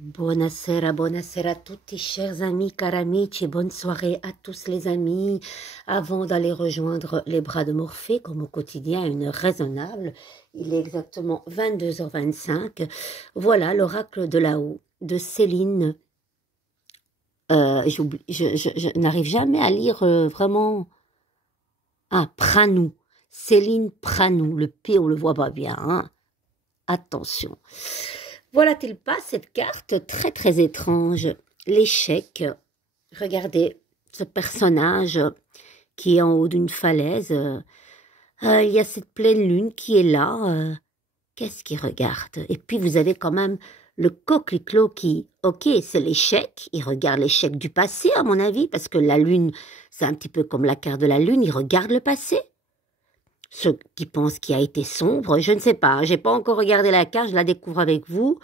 Buonasera a tutti, chers amis, cari amici, bonne soirée à tous les amis. Avant d'aller rejoindre les bras de Morphée, comme au quotidien, une heure raisonnable, il est exactement 22h25. Voilà l'oracle de là-haut, de Céline. Je n'arrive jamais à lire vraiment. Ah, Pranou. Céline Pranou. Le P, on le voit pas bien, hein. Attention. Voilà-t-il pas cette carte très très étrange, l'échec. Regardez ce personnage qui est en haut d'une falaise. Il y a cette pleine lune qui est là. Qu'est-ce qu'il regarde? Et puis vous avez quand même le coquelicot qui, ok, c'est l'échec. Il regarde l'échec du passé à mon avis, parce que la lune, c'est un petit peu comme la carte de la lune, il regarde le passé. Ceux qui pensent qu'il a été sombre, je ne sais pas, j'ai pas encore regardé la carte, je la découvre avec vous,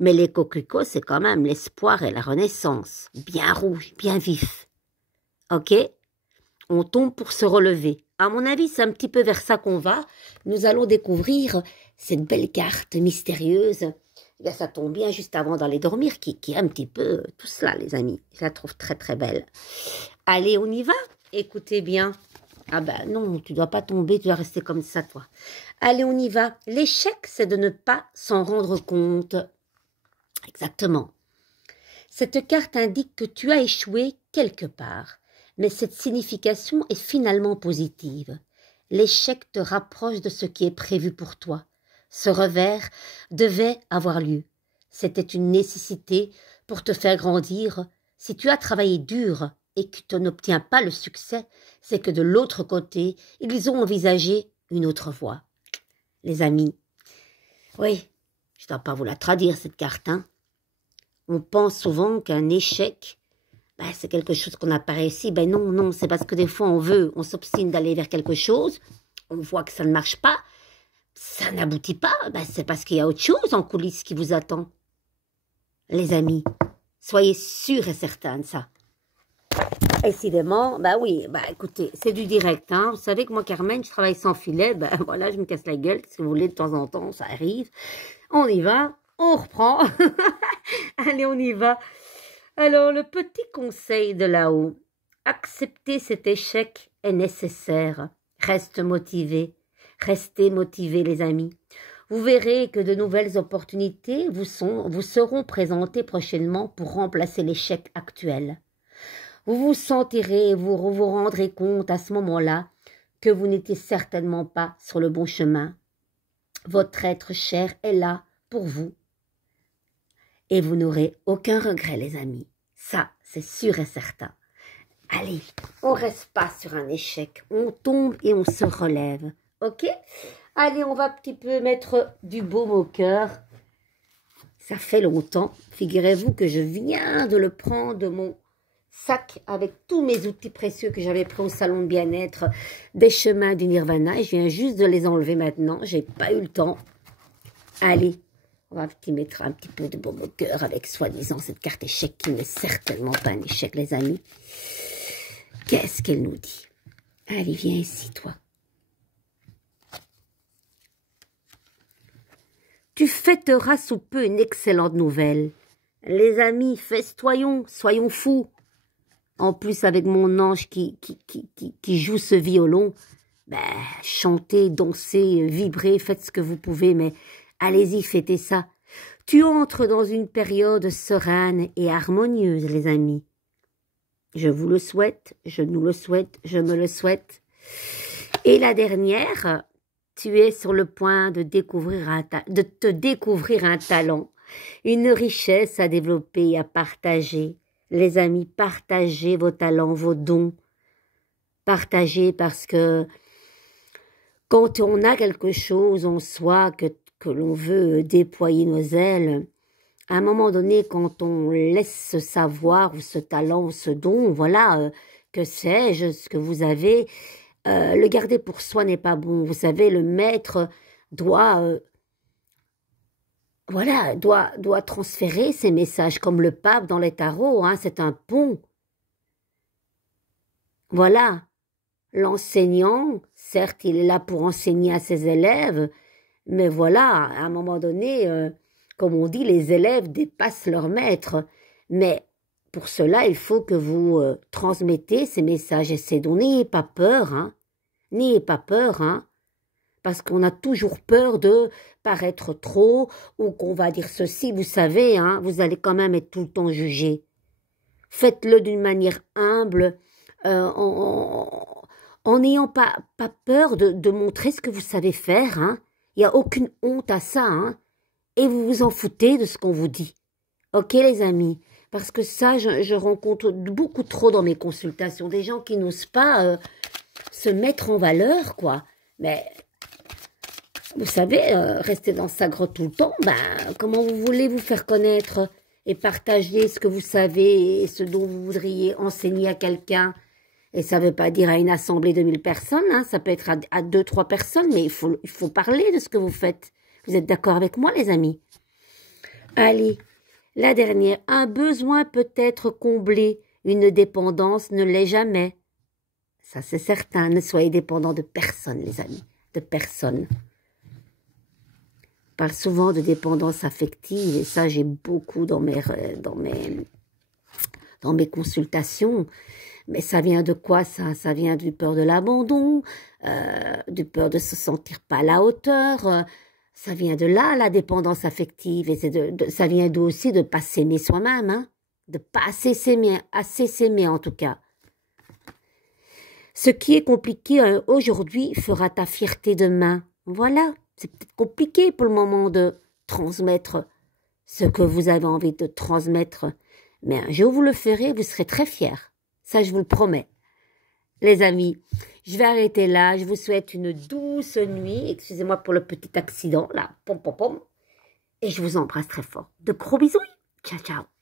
mais les coquelicots, c'est quand même l'espoir et la renaissance, bien rouge, bien vif. Ok? On tombe pour se relever. À mon avis, c'est un petit peu vers ça qu'on va. Nous allons découvrir cette belle carte mystérieuse. Là, ça tombe bien juste avant d'aller dormir, qui est un petit peu tout cela, les amis. Je la trouve très très belle. Allez, on y va? Écoutez bien. Ah ben non, tu dois pas tomber, tu dois rester comme ça, toi. Allez, on y va. L'échec, c'est de ne pas s'en rendre compte. Exactement. Cette carte indique que tu as échoué quelque part, mais cette signification est finalement positive. L'échec te rapproche de ce qui est prévu pour toi. Ce revers devait avoir lieu. C'était une nécessité pour te faire grandir. Si tu as travaillé dur et que tu n'obtiens pas le succès, c'est que de l'autre côté, ils ont envisagé une autre voie. Les amis, oui, je ne dois pas vous la traduire cette carte, hein. On pense souvent qu'un échec, c'est quelque chose qu'on n'a pas réussi. Ben non, non, c'est parce que des fois on s'obstine d'aller vers quelque chose, on voit que ça ne marche pas, ça n'aboutit pas, c'est parce qu'il y a autre chose en coulisses qui vous attend. Les amis, soyez sûrs et certains de ça. Décidément, oui, écoutez, c'est du direct, hein. Vous savez que moi, Carmen, je travaille sans filet, voilà, je me casse la gueule, si vous voulez, de temps en temps, ça arrive. On y va, on reprend. Allez, on y va. Alors, le petit conseil de là-haut, accepter cet échec est nécessaire. Reste motivé, restez motivés, les amis. Vous verrez que de nouvelles opportunités vous seront présentées prochainement pour remplacer l'échec actuel. Vous vous sentirez, vous vous rendrez compte à ce moment-là que vous n'étiez certainement pas sur le bon chemin. Votre être cher est là pour vous. Et vous n'aurez aucun regret, les amis. Ça, c'est sûr et certain. Allez, on reste pas sur un échec. On tombe et on se relève. Ok? Allez, on va un petit peu mettre du baume au cœur. Ça fait longtemps. Figurez-vous que je viens de le prendre de mon sac avec tous mes outils précieux que j'avais pris au salon de bien-être des chemins du Nirvana. Et je viens juste de les enlever maintenant. J'ai pas eu le temps. Allez, on va mettre un petit peu de baume au cœur avec soi-disant cette carte échec qui n'est certainement pas un échec, les amis. Qu'est-ce qu'elle nous dit? Allez, viens ici, toi. Tu fêteras sous peu une excellente nouvelle. Les amis, festoyons, soyons fous. En plus, avec mon ange qui joue ce violon, chantez, dansez, vibrez, faites ce que vous pouvez, mais allez-y, fêtez ça. Tu entres dans une période sereine et harmonieuse, les amis. Je vous le souhaite, je nous le souhaite, je me le souhaite. Et la dernière, tu es sur le point de te découvrir un talent, une richesse à développer et à partager. Les amis, partagez vos talents, vos dons. Partagez parce que quand on a quelque chose en soi que l'on veut déployer nos ailes, à un moment donné, quand on laisse ce savoir ou ce talent ou ce don, voilà, que sais-je, ce que vous avez, le garder pour soi n'est pas bon. Vous savez, le maître doit transférer ses messages, comme le pape dans les tarots, hein, c'est un pont. Voilà, l'enseignant, certes, il est là pour enseigner à ses élèves, mais voilà, à un moment donné, comme on dit, les élèves dépassent leur maître. Mais pour cela, il faut que vous transmettez ces messages et ces dons. N'ayez pas peur, hein. N'ayez pas peur, hein. Parce qu'on a toujours peur de paraître trop ou qu'on va dire ceci. Vous savez, hein, vous allez quand même être tout le temps jugé. Faites-le d'une manière humble, en n'ayant pas peur de montrer ce que vous savez faire. Hein. Il n'y a aucune honte à ça. Hein. Et vous vous en foutez de ce qu'on vous dit. Ok les amis? Parce que ça, je rencontre beaucoup trop dans mes consultations. Des gens qui n'osent pas se mettre en valeur, quoi. Mais... vous savez, rester dans sa grotte tout le temps, ben, comment vous voulez vous faire connaître et partager ce que vous savez et ce dont vous voudriez enseigner à quelqu'un? Et ça ne veut pas dire à une assemblée de 1000 personnes, hein, ça peut être à 2-3 personnes, mais il faut parler de ce que vous faites. Vous êtes d'accord avec moi, les amis? Allez, la dernière. Un besoin peut être comblé, une dépendance ne l'est jamais. Ça, c'est certain. Ne soyez dépendants de personne, les amis, de personne. Parle souvent de dépendance affective et ça j'ai beaucoup dans mes consultations. Mais ça vient de quoi ça? Ça vient du peur de l'abandon, du peur de se sentir pas à la hauteur. Ça vient de là la dépendance affective et ça vient aussi de pas s'aimer soi-même, hein? De pas assez s'aimer en tout cas. Ce qui est compliqué aujourd'hui fera ta fierté demain. Voilà. C'est peut-être compliqué pour le moment de transmettre ce que vous avez envie de transmettre. Mais un jour, vous le ferez, vous serez très fiers. Ça, je vous le promets. Les amis, je vais arrêter là. Je vous souhaite une douce nuit. Excusez-moi pour le petit accident, là. Pom, pom, pom. Et je vous embrasse très fort. De gros bisous. Ciao, ciao.